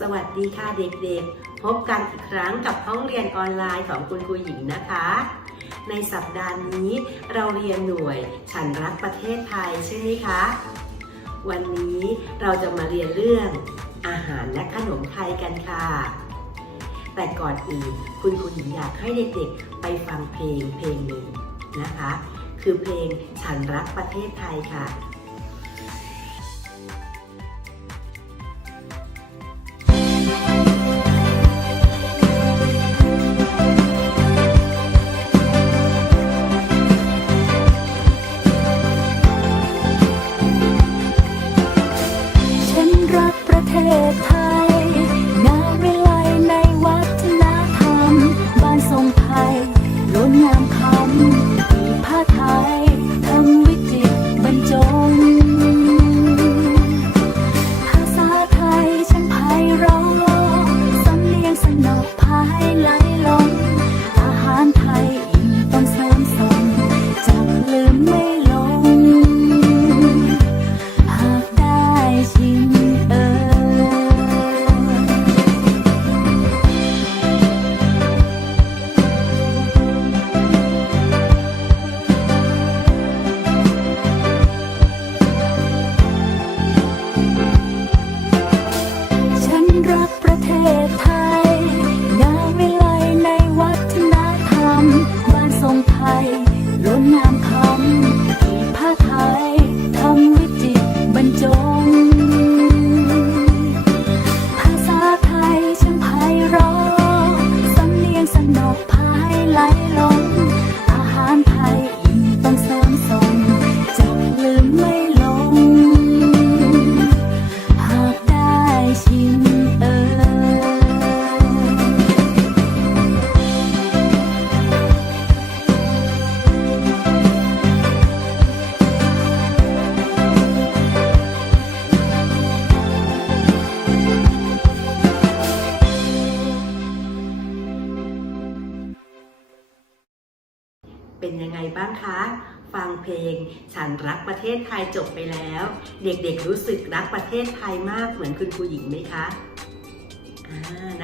สวัสดีค่ะเด็กๆ พบกันอีกครั้งกับห้องเรียนออนไลน์ของคุณครูหญิงนะคะ ในสัปดาห์นี้เราเรียนหน่วยฉันรักประเทศไทยใช่ไหมคะ วันนี้เราจะมาเรียนเรื่องอาหารและขนมไทยกันค่ะ แต่ก่อนอื่นคุณครูหญิงอยากให้เด็กๆ ไปฟังเพลงเพลงหนึ่งนะคะ คือเพลงฉันรักประเทศไทยค่ะ ยจบไปแล้ว เด็กๆรู้สึกรักประเทศไทยมากเหมือนคุณครูหญิงไหมคะ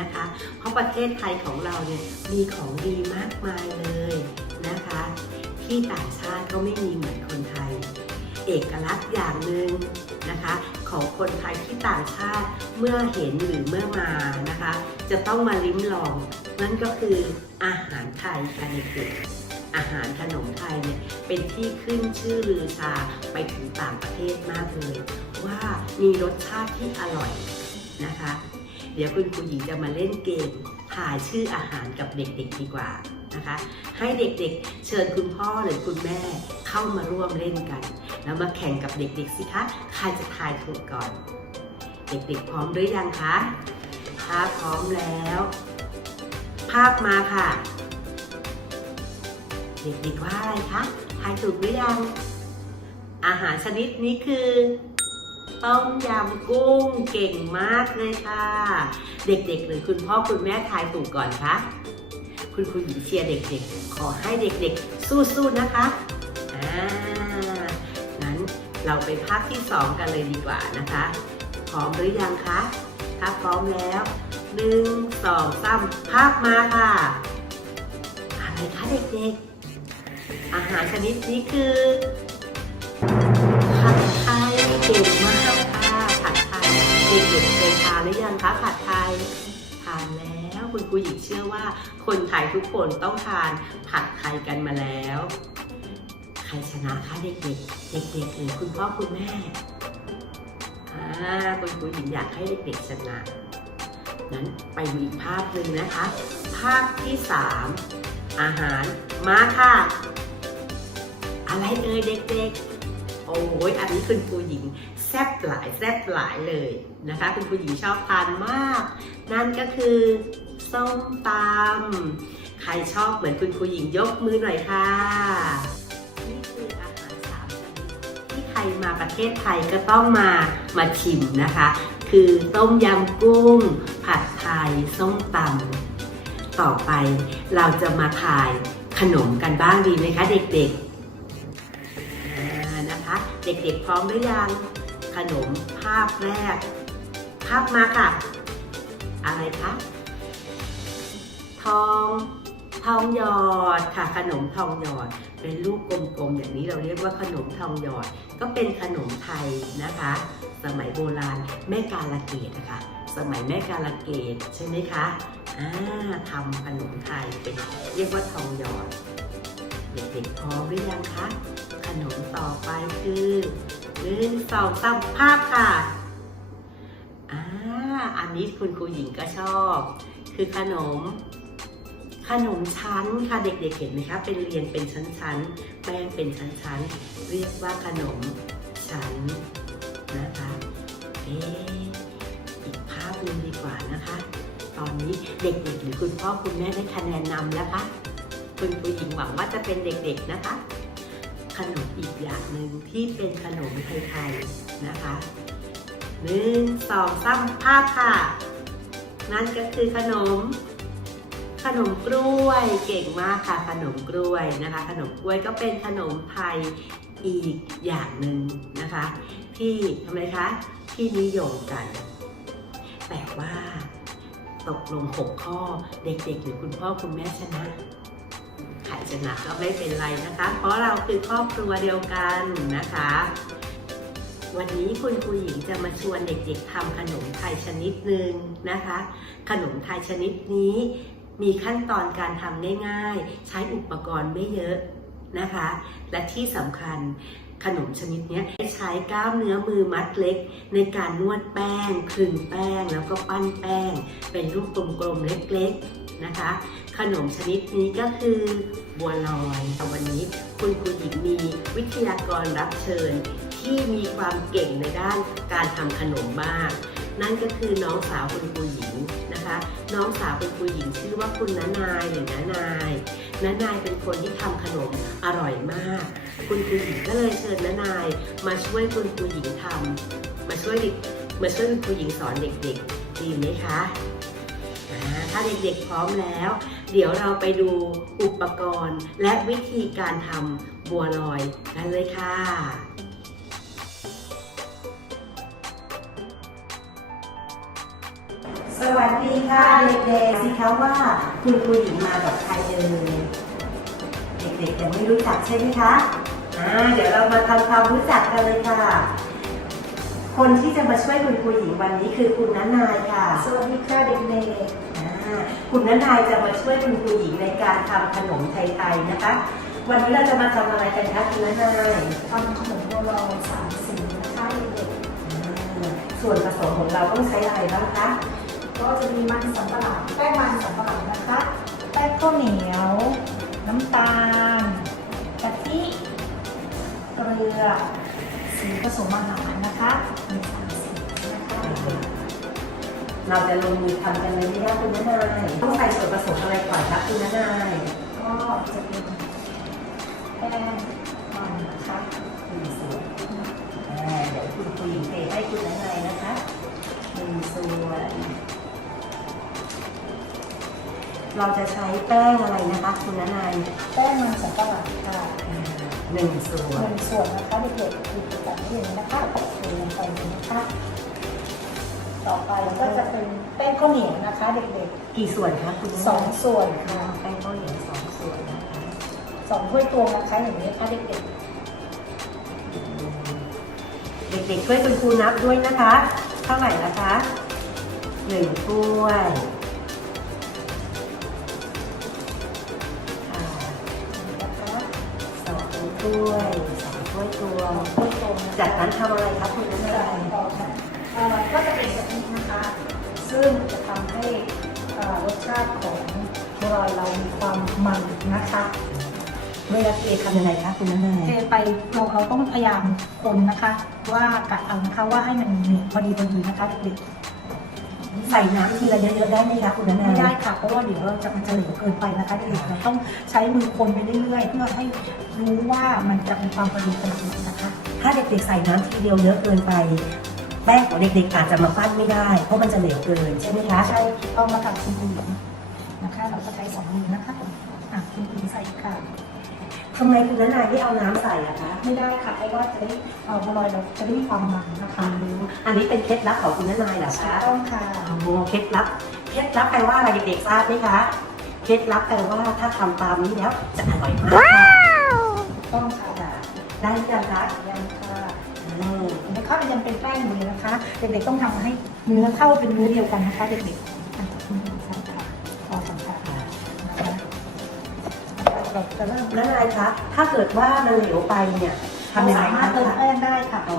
นะคะ เพราะประเทศไทยของเราเนี่ยมีของดีมากมายเลยนะคะ ที่ต่างชาติก็ไม่มีเหมือนคนไทย เอกลักษณ์อย่างหนึ่งนะคะ ของคนไทยที่ต่างชาติเมื่อเห็นหรือเมื่อมานะคะ จะต้องมาลิ้มลอง นั่นก็คืออาหารไทยค่ะเด็กๆ อาหารขนมไทยเนี่ยเป็นที่ขึ้นชื่อลือชาไปถึงต่างประเทศมากเลยว่ามีรสชาติที่อร่อยนะคะ เดี๋ยวคุณครูหญิงจะมาเล่นเกมถ่ายชื่ออาหารกับเด็กๆดีกว่านะคะ ให้เด็กๆ เชิญคุณพ่อหรือคุณแม่เข้ามาร่วมเล่นกัน แล้วมาแข่งกับเด็กๆสิคะใครจะทายถูกก่อน เด็กๆพร้อมหรือยังคะถ้าพร้อมแล้ว ภาพมาค่ะ เด็กๆว่าอะไรคะทายถูกหรือยัง อาหารชนิดนี้คือ ต้มยำกุ้งเก่งมากเลยค่ะ เด็กๆ หรือคุณพ่อคุณแม่ทายถูกก่อนคะคุณครูหญิงเชียร์เด็กๆ ขอให้เด็กๆ สู้ๆนะคะอ่างั้นเราไปภาพที่สองกันเลยดีกว่านะคะ พร้อมหรือยังคะถ้าพร้อมแล้วหนึ่งสองสามภาพมาค่ะอะไรคะเด็กๆ อาหารชนิดนี้คือผัดไทยเก่งมากค่ะ ผัดไทยเด็กๆเคยทานหรือยังคะผัดไทยทานแล้วคุณครูหญิงเชื่อว่า คนไทยทุกคนต้องทานผัดไทยกันมาแล้ว ใครชนะคะเด็กๆเด็กๆหรือคุณพ่อคุณแม่อ่าคุณครูหญิงอยากให้เด็กๆชนะนั้นไปดูอีกภาพหนึ่งนะคะ ภาพที่สามอาหารมาค่ะ อะไรเอ่ยเด็กๆ โอ้ยอันนี้คุณครูหญิงแซ่บหลายแซ่บหลายเลยนะคะ คุณครูหญิงชอบทานมาก นั่นก็คือส้มตำใครชอบเหมือนคุณครูหญิงยกมือหน่อยค่ะ นี่คืออาหารสามชนิดที่ใครมาประเทศไทยก็ต้องมามาชิมนะคะ คือต้มยำกุ้ง ผัดไทยส้มตำต่อไปเราจะมาถ่ายขนมกันบ้างดีไหมคะเด็กๆ เด็กๆพร้อมหรือยัง ขนมภาพแรก ภาพมาค่ะ อะไรคะ ทอง ทองหยอดค่ะ ขนมทองหยอด เป็นลูกกลมๆอย่างนี้เราเรียกว่าขนมทองหยอด ก็เป็นขนมไทยนะคะ สมัยโบราณแม่กาลเกตนะคะสมัยแม่กาลเกตใช่ไหมคะอ่าทำขนมไทยเป็นเรียกว่าทองหยอด เด็กๆพร้อมหรือยังคะ นมต่อไปคือหนึ่งสองสามภาพค่ะอ่าอันนี้คุณครูหญิงก็ชอบ คือขนม ขนมชั้นค่ะเด็กๆเห็นไหมคะเป็นเรียงเป็นชั้นๆแป้งเป็นชั้นๆเรียกว่าขนมชั้นนะคะเอ๊อีกภาพหนึ่งดีกว่านะคะ ตอนนี้เด็กๆหรือคุณพ่อคุณแม่ได้คะแนนนำแล้วคะคุณครูหญิงหวังว่าจะเป็นเด็กๆนะคะ ขนมอีกอย่างหนึ่งที่เป็นขนมไทยๆนะคะหนึ่งสองสามภาพค่ะ นั่นก็คือขนม ขนมกล้วยเก่งมากค่ะ ขนมกล้วยนะคะ ขนมกล้วยก็เป็นขนมไทยอีกอย่างหนึ่งนะคะ ที่ทำไมคะที่นิยมกัน แต่ว่าตกลงหกข้อเด็กๆหรือคุณพ่อคุณแม่ชนะ ใครชนะก็ไม่เป็นไรนะคะ เพราะเราคือครอบครัวเดียวกันนะคะ วันนี้คุณครูหญิงจะมาชวนเด็กๆทำขนมไทยชนิดหนึ่งนะคะ ขนมไทยชนิดนี้ มีขั้นตอนการทำง่ายๆ ใช้อุปกรณ์ไม่เยอะนะคะ และที่สำคัญขนมชนิดนี้ใช้กล้ามเนื้อมือมัดเล็ก ในการนวดแป้งคลึงแป้งแล้วก็ปั้นแป้ง เป็นรูปกลมๆเล็กๆนะคะ ขนมชนิดนี้ก็คือบัวลอยแต่วันนี้คุณครูหญิงมีวิทยากรรับเชิญ ที่มีความเก่งในด้านการทำขนมมาก นั่นก็คือน้องสาวคุณครูหญิงนะคะ น้องสาวคุณครูหญิงชื่อว่าคุณนานายหรือน้านายน้านายเป็นคนที่ทำขนมอร่อยมาก คุณครูหญิงก็เลยเชิญน้านาย มาช่วยคุณครูหญิงทำมาช่วยเด็กมาช่วยคุณครูหญิงสอนเด็กๆดีไหมคะถ้าเด็กๆพร้อมแล้ว เดี๋ยวเราไปดูอุปกรณ์ และวิธีการทำบัวลอยกันเลยค่ะ สวัสดีค่ะเด็กๆสิคะว่าคุณครูหญิงมากับใครเอ่ยเด็กๆยังไม่รู้จักใช่ไหมคะอ่าเดี๋ยวเรามาทำความรู้จักกันเลยค่ะคนที่จะมาช่วยคุณครูหญิงวันนี้คือคุณน้านายค่ะ สวัสดีค่ะเด็กอ่าคุณน้านายจะมาช่วยคุณครูหญิงในการทำขนมไทยๆนะคะ วันนี้เราจะมาทำอะไรกันคะคุณน้านายๆทำขนมบัวลอยสามสีนะคะเด็กอ่าส่วนผสมของเราต้องใช้อะไรบ้างคะๆก็จะมีมันสำปะหลังแป้งมันสำปะหลังนะคะแป้งข้าวเหนียว น้ำตาลกะทิเกลือสีผสมอาหารนะคะมีสามสีนะคะ เราจะลงมือทำกันเลยไหมคะคุณน้านายต้องใส่ส่วนผสมอะไรก่อนคะคุณน้านายก็จะเป็นแป้งมันนะคะหนึ่งส่วนอ่าเดี๋ยวคุณครูหญิงเทให้คุณน้านายนะคะหนึ่งส่วนเราจะใช้แป้งอะไรนะคะคุณน้านายแป้งมันสำปะหลังค่ะอ่าหนึ่งส่วหนนึ่งส่วนนะคะเด็กๆดูกันให้เห็นนะคะเทลงไปเลยนะคะ ต่อไปก็จะเป็นแป้งข้าวเหนียวนะคะ เด็กกี่ส่วนคะคุณๆน้าสองนายส่วนอ่าค่ะแป้งข้าวเหนียวสองส่วนนะคะ สองถ้วยตวงนะคะอย่างนี้ค่ะเด็กเด็กๆช่วยคุณครูนับด้วยนะคะ เท่าไหร่นะคะหนึ่งถ้วยค่ะๆนะคะสองถ้วยสองถ้วยตวงถ้วยตวงนะคะจากนั้นทำอะไรครับคุณน้าใส่นายต่อค่ะเอ่อ ก็จะเป็นกะทินะคะ ซึ่งจะทำให้เอ่อรสชาติของบัวลอยเรามีความมันนะคะเวลาเททำยังไงคะคุณน้านายเทไปเราเราต้องพยายามคนนะคะ ว่ากะเอานะคะว่าให้มันเหนียวพอดีพอดีนะคะเด็กๆใส่น้ำทีละเยอะๆได้ไหมคะคุณน้าไม่นาได้ยค่ะเพราะว่าเดี๋ยวเราจะมันจะเหลวเกินไปนะคะเด็กๆเราต้องใช้มือคนไปเรื่อยๆ เพื่อให้รู้ว่ามันจะมีความพอดีพอดีนะคะ ถ้าเด็กๆใส่น้ำทีเดียวเยอะเกินไป แป้งของเด็กๆอาจจะมาปั้นไม่ได้ เพราะมันจะเหลวเกินใช่ไหมคะใช่เอามากับคุณผู้หญิงนะคะเราก็ใช้สองมือนะคะอะคุณผู้หญิงใส่ค่ะทำไมคุณนายไม่เอาน้ำใส่อะคะไม่ได้ค่ะเพราะว่าจะได้เอ่อบัวลอยเราจะได้มีความมันนะคะอันนี้เป็นเคล็ดลับของคุณนายเหรอถูคะกต้องค่ะโอ้โหเคล็ดลับเคล็ดลับแปลว่าอะไรเด็กๆทราบไหมคะเคล็ดลับแปลว่าถ้าทำตามนี้แล้วจะอร่อยมากค่ะถูกต้องค่ะได้หรือยังคะยังค่ะ อืมนะคะมันยังเป็นแป้งอยู่เลยนะคะ เด็กๆต้องทำให้เนื้อเข้าเป็นเนื้อเดียวกันนะคะ เด็กๆอะใช่ค่ะพอสัมผัสนะคะเราจะเริ่มแล้วนายคะ ถ้าเกิดว่ามันเหลวไปเนี่ยทำยังไงสามารถคะเติมแป้งได้ค่ะ อ๋อ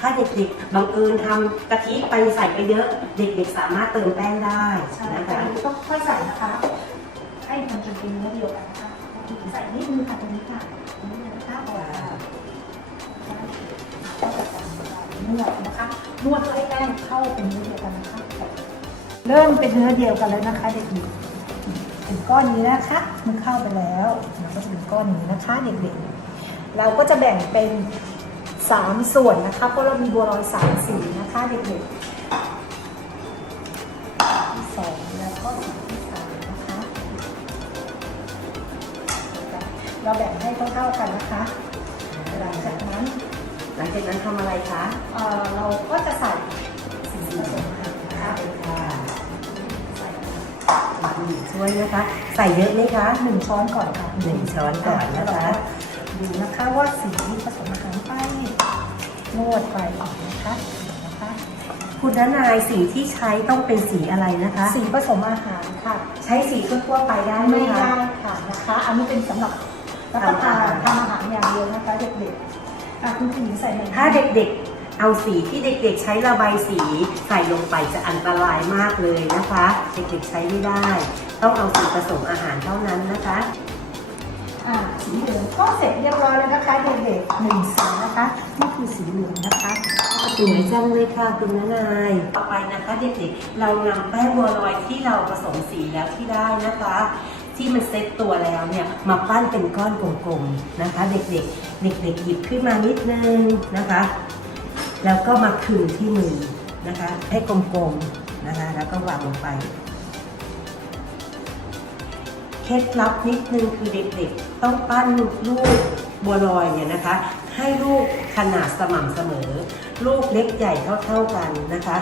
ถ้าเด็กๆบังเอิญทำกะทิไปใส่ไปเยอะ เด็กๆสามารถเติมแป้งได้ใช่นะแต่คะ ต้องค่อยใส่นะคะ ให้มันเป็นเนื้อเดียวกันนะคะใส่นิดนึงค่ะตรงนี้ค่ะตรงนี้นะคะพอค่ะ นวดนะคะ นวดเพื่อให้แป้งเข้าเป็นเนื้อเดียวกันนะคะ เริ่มเป็นเนื้อเดียวกันแล้วนะคะเด็กๆเป็นก้อนนี้นะคะ มันเข้าไปแล้วมันก็จะเป็นก้อนนี้นะคะเด็กๆ เราก็จะแบ่งเป็นสามส่วนนะคะ เพราะเรามีบัวลอยสามสีนะคะเด็กๆที่สองแล้วก็สีที่สามนะคะ เราแบ่งให้เท่าๆกันนะคะหลังจากนั้น หลังจากนั้นทำอะไรคะเอ่อเราก็จะใส่สีผสมอาหารนะคะค่ะใส่ช่วยนะคะ ใส่เยอะไหมคะหนึ่งช้อนก่อนค่ะหนึ่งช้อนก่อนนะคะดูนะคะว่าสีผสมอาหารไปนวดไปนะคะนะคะคุณนนายสีที่ใช้ต้องเป็นสีอะไรนะคะ สีผสมอาหารค่ะ ใช้สีทั่วๆไปได้ไหมไม่คะได้ค่ะนะคะ อันนี้เป็นสำหรับรับประทานทำอาหารอย่างเดียวนะคะเด็กๆ อะคุณผู้หญิงใส่หนึ่งถ้าเด็กๆ เอาสีที่เด็กๆ ใช้ระบายสีใส่ลงไปจะอันตรายมากเลยนะคะ เด็กๆใช้ไม่ได้ ต้องเอาสีผสมอาหารเท่านั้นนะคะ อ่าสีเหลืองก็เสร็จเรียบร้อยแล้วนะคะเด็กๆหนึ่งสีนะคะนี่คือสีเหลืองนะคะสวยจังเลยค่ะคุณนนายต่อไปนะคะเด็กๆ เรานำแป้งบัวลอยที่เราผสมสีแล้วที่ได้นะคะ ที่มันเซ็ตตัวแล้วเนี่ยมาปั้นเป็นก้อนกลมๆนะคะ เด็กๆ เด็กๆหยิบขึ้นมานิดนึงนะคะ แล้วก็มาขึงที่มือนะคะ ให้กลมๆนะคะ แล้วก็วางลงไป เคล็ดลับนิดนึงคือเด็กๆ ต้องปั้นลูกบัวลอยเนี่ยนะคะ ให้ลูกขนาดสม่ำเสมอ ลูกเล็กใหญ่เท่าๆกันนะคะ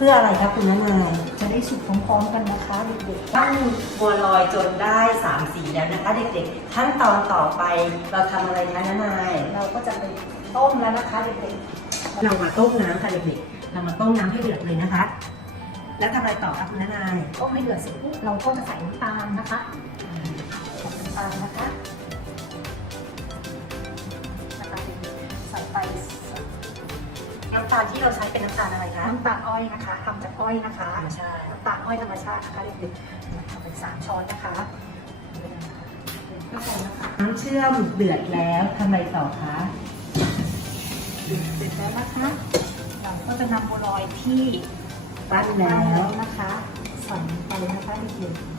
เพื่ออะไรครับคุณนนายจะได้สุกพร้อมๆกันนะคะเด็กปั้นบัวลอยจนได้สามสีแล้วนะคะเด็กๆขั้นตอนต่อไปเราทำอะไรคะนนายๆเราก็จะไปต้มแล้วนะคะเด็กเรามาต้มน้ำค่ะเด็กๆเรามาต้มน้ำให้เดือดเลยนะคะแล้วทำอะไรต่อครับคุณนนายๆต้มให้เดือดเสร็จปุ๊บเราก็จะใส่น้ำตาลนะคะใส่น้ำตาลนะคะนะคะำตาลที่เราใช้เป็นน้ำตาลอะไรคะน้ำตาลอ้อยนะคะทำจากอ้อยนะคะธรรมชาติน้ำตาลอ้อยธรรมชาตินะคะเด็กๆทำเป็นสามช้อนนะคะก็ใส่นะคะน้ำเชื่อมเดือดแล้วทำอะไรต่อคะเสร็จแล้วนะคะเราก็จะนำบัวลอยที่ปั้นได้แล้แล้ววนะคะใส่ลงไปนะคะเด็กๆ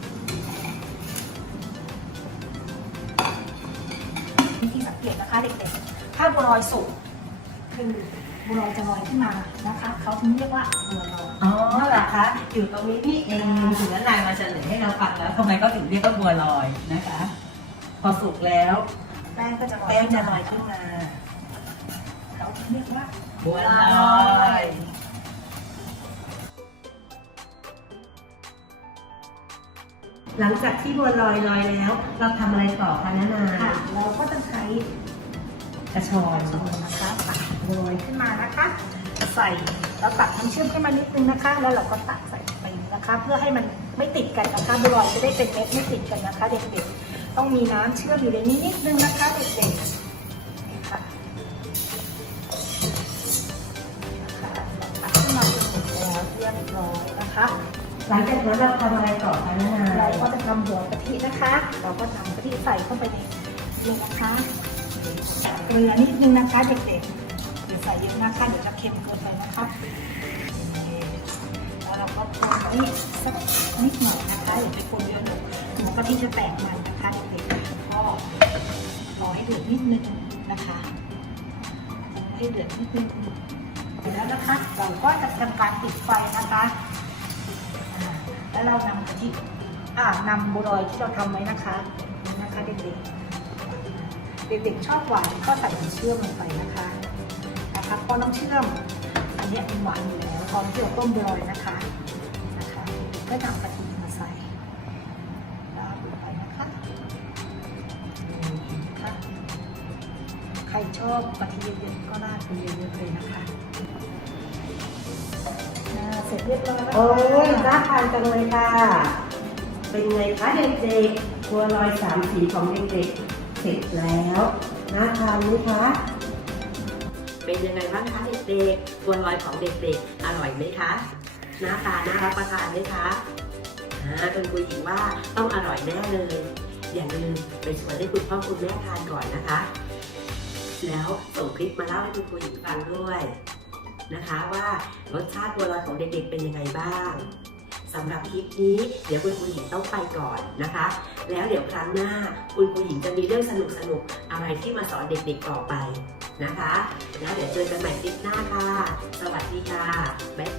วิธีสังเกตนะคะเด็กๆถ้าบัวลอยสุกคือ บัวลอยจะลอยขึ้นมานะคะ เขาถึงเรียกว่าบัวลอย อ๋อเหรอคะอยู่ตรงนี้นี่เองถึงนั้นนายมาเฉลยให้เราฟังแล้วทำไมก็ถึงเรียกว่าบัวลอยนะคะ พอสุกแล้วแป้งก็จะลอยแป้งจะลอยขึ้นมาเขาถึงเรียกว่าบัวลอยหลังจากที่บัวลอยลอยแล้ว เราทำอะไรต่อคะนานาค่ะเราก็จะใช้กระชอนส่วนนะคะ ตักบัวลอยขึ้นมานะคะใส่แล้วตักน้ำเชื่อมขึ้นมานิดนึงนะคะ แล้วเราก็ตักใส่ไปนะคะ เพื่อให้มันไม่ติดกันนะคะบัวลอยจะได้เป็นเม็ดไม่ติดกันนะคะ เด็กๆต้องมีน้ำเชื่อมอยู่ในนี้นิดนึงนะคะเด็กๆนี่ค่ะนะคะตักขึ้นมาจนหมดแล้วเรียบร้อยนะคะหลังจากนั้นเราทำอะไรต่อคะนานาเราก็จะทำหัวกะทินะคะ เราก็ทำกะทิใส่เข้าไปในนี่นะคะเกลือนิดนึงนะคะเด็กๆอย่าใส่เยอะนะคะเดี๋ยวจะเค็มเกินไปนะคะแล้วเราก็คนไว้สักนิดหน่อยนะคะอย่าไปคนเยอะเลยหัวกะทิจะแตกมันนะคะเด็กๆก็รอให้เดือดนิดนึงนะคะให้เดือดนิดนึงเสร็จแล้วนะคะเราก็จะทำการปิดไฟนะคะแล้วเรานำกะทิอ่านำบัวลอยที่เราทำไว้นะคะนี่นะคะเด็กๆเด็กๆชอบหวานก็ใส่เชื่อมลงไปนะคะ นะคะเพราะน้ำเชื่อมอันเนี้ยมันหวานอยู่แล้วตอนที่เราต้มบรอยนะคะนะคะก็นำกะทิมาใส่ราดลงไปนะคะนี่นะคะใครชอบกะทิเยอะๆก็ราดไปเยอะๆเลยนะคะอ่าเสร็จเรียบร้อยแล้วโอ้ยค่ะน่าทานจังเลยค่ะ เป็นไงคะเด็กๆบัวลอยสามสีของเด็กๆเสร็จแล้วน่าทานไหมคะ เป็นยังไงบ้างคะเด็กๆบัวลอยของเด็กๆ อร่อยไหมคะ หน้าตาน่ารับประทานไหมคะอ่าคุณครูหญิงว่าต้องอร่อยแน่เลย อย่าลืมไปชวนให้คุณพ่อคุณแม่ทานก่อนนะคะ แล้วส่งคลิปมาเล่าให้คุณครูหญิงฟังด้วยนะคะว่ารสชาติบัวลอยของเด็กๆเป็นยังไงบ้าง สำหรับคลิปนี้เดี๋ยวคุณครูหญิงต้องไปก่อนนะคะ แล้วเดี๋ยวครั้งหน้าคุณครูหญิงจะมีเรื่องสนุกๆอะไรที่มาสอนเด็กๆต่อไปนะคะ แล้วเดี๋ยวเจอกันใหม่คลิปหน้าค่ะ สวัสดีค่ะบ๊าย